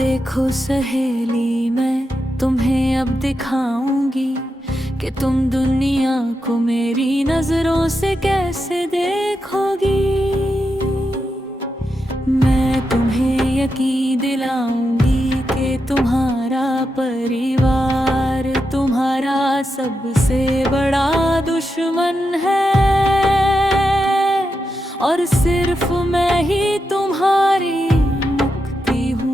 देखो सहेली, मैं तुम्हें अब दिखाऊंगी कि तुम दुनिया को मेरी नजरों से कैसे देखोगी। मैं तुम्हें यकीन दिलाऊंगी कि तुम्हारा परिवार तुम्हारा सबसे बड़ा दुश्मन है, और सिर्फ मैं ही तुम्हारी मुक्ति हूँ।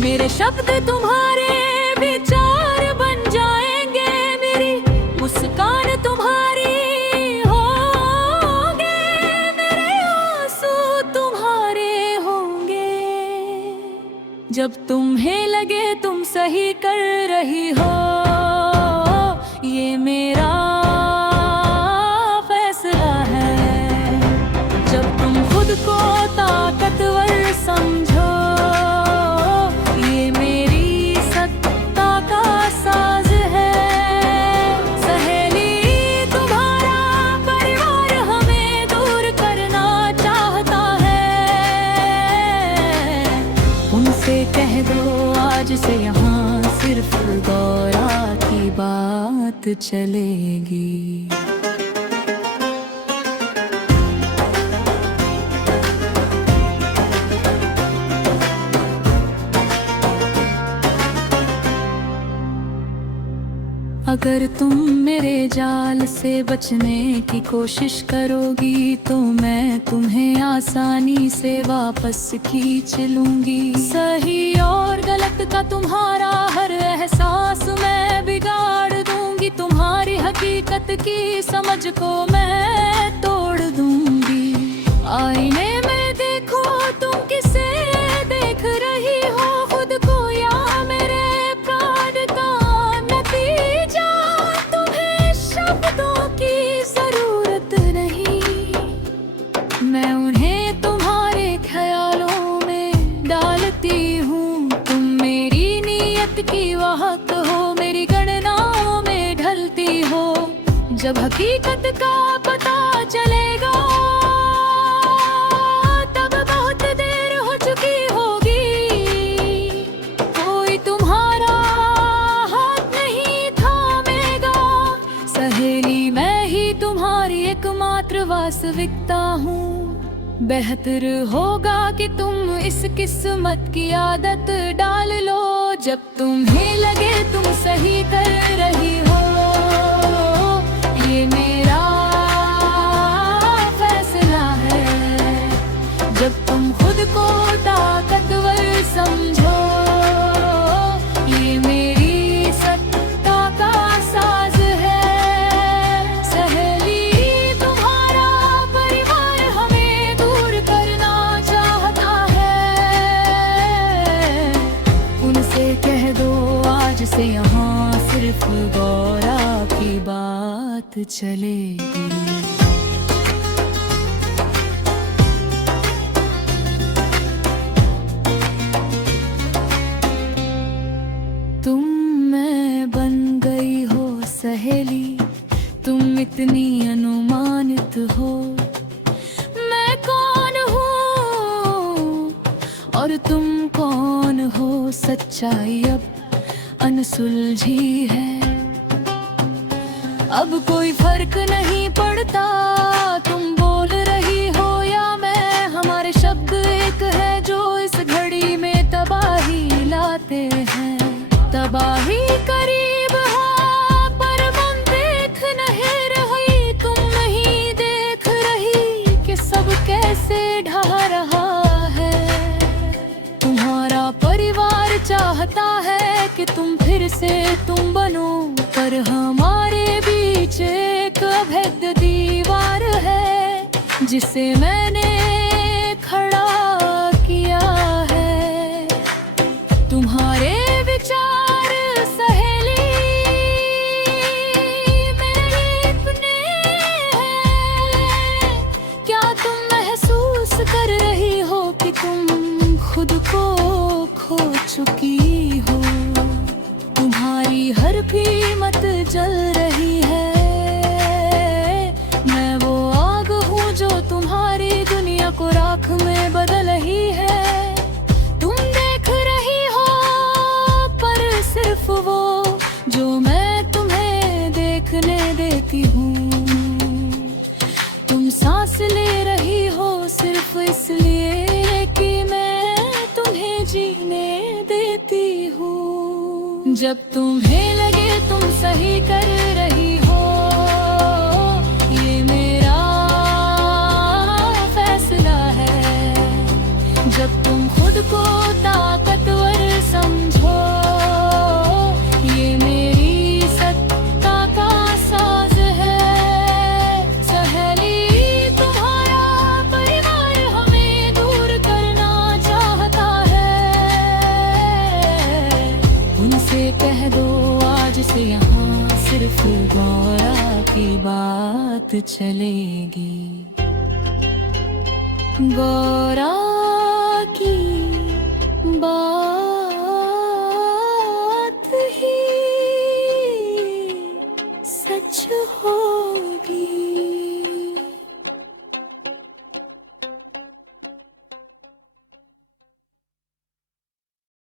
मेरे शब्द तुम्हारे विचार बन जाएंगे, मेरी मुस्कान तुम्हारी होंगे, मेरे आंसू तुम्हारे होंगे। जब तुम्हें लगे तुम सही कर रही हो, ये मेरा फैसला है। जब तुम खुद को ताकतवर समझो, ये मेरी सत्ता का साज है। सहेली, तुम्हारा परिवार हमें दूर करना चाहता है। उनसे कह दो आज से यहाँ सिर्फ गौरा की बात चलेगी। अगर तुम मेरे जाल से बचने की कोशिश करोगी तो मैं तुम्हें आसानी से वापस खींच लूंगी। सही और गलत का तुम्हारा हर एहसास मैं बिगाड़ दूंगी। तुम्हारी हकीकत की समझ को मैं तोड़ दूंगी। आईने में देखो तुम किसे देख रही हो, खुद को या मेरे प्राण का नतीजा। तुम्हें शब्दों की जरूरत नहीं, मैं उन्हें तुम्हारे ख्यालों में डालती हूँ। तुम मेरी नीयत की वाहक हो, मेरी गणनाओं में ढलती हो। जब हकीकत का पता चलेगा तब बहुत देर हो चुकी होगी। कोई तुम्हारा हाथ नहीं थामेगा। सहेली, मैं ही तुम्हारी एकमात्र वास्तविकता हूँ। बेहतर होगा कि तुम इस किस्मत की आदत डाल लो। जब तुम्हें लगे तुम सही कर रही हो, ये मेरा फैसला है। जब तुम खुद को ताकतवर समझो, ये मेरी सत्ता का साज है। सहेली, तुम्हारा परिवार हमें दूर करना चाहता है। उनसे कह दो आज से यहाँ सिर्फ गौरा की बात चलेगी। तुम मैं बन गई हो सहेली, तुम इतनी अनुमानित हो। मैं कौन हूँ और तुम कौन हो, सच्चाई अब अनसुलझी है। अब कोई फर्क नहीं पड़ता तुम बोल रही हो या मैं। हमारे शब्द एक है जो इस घड़ी में तबाही लाते हैं। तबाही करीब है पर मन देख नहीं रही। तुम नहीं देख रही कि सब कैसे ढह रहा है। तुम्हारा परिवार चाहता है कि तुम फिर से तुम बनो, पर हमारे बीच एक अभेद्य दीवार है जिसे मैंने खड़ा किया है। तुम्हारे विचार सहेली मेरे अपने हैं। क्या तुम महसूस कर रही हो कि तुम खुद को खो चुकी हो। तुम्हारी हर कीमत जल रही है। मैं वो आग हूँ जो तुम्हारी दुनिया को राख में बदल ही है। तुम देख देती हूँ। तुम सांस ले रही हो सिर्फ इसलिए कि मैं तुम्हें जीने देती हूँ। जब तुम्हें लगे तुम सही कर रही हो, ये मेरा फैसला है। जब तुम खुद को ताकतवर समझो, ये मेरी सत्ता का साज है। सहेली तुम्हारा परिवार हमें दूर करना चाहता है। उनसे कह दो आज से यहाँ सिर्फ गौरा की बात चलेगी। गौरा की बात ही सच हो।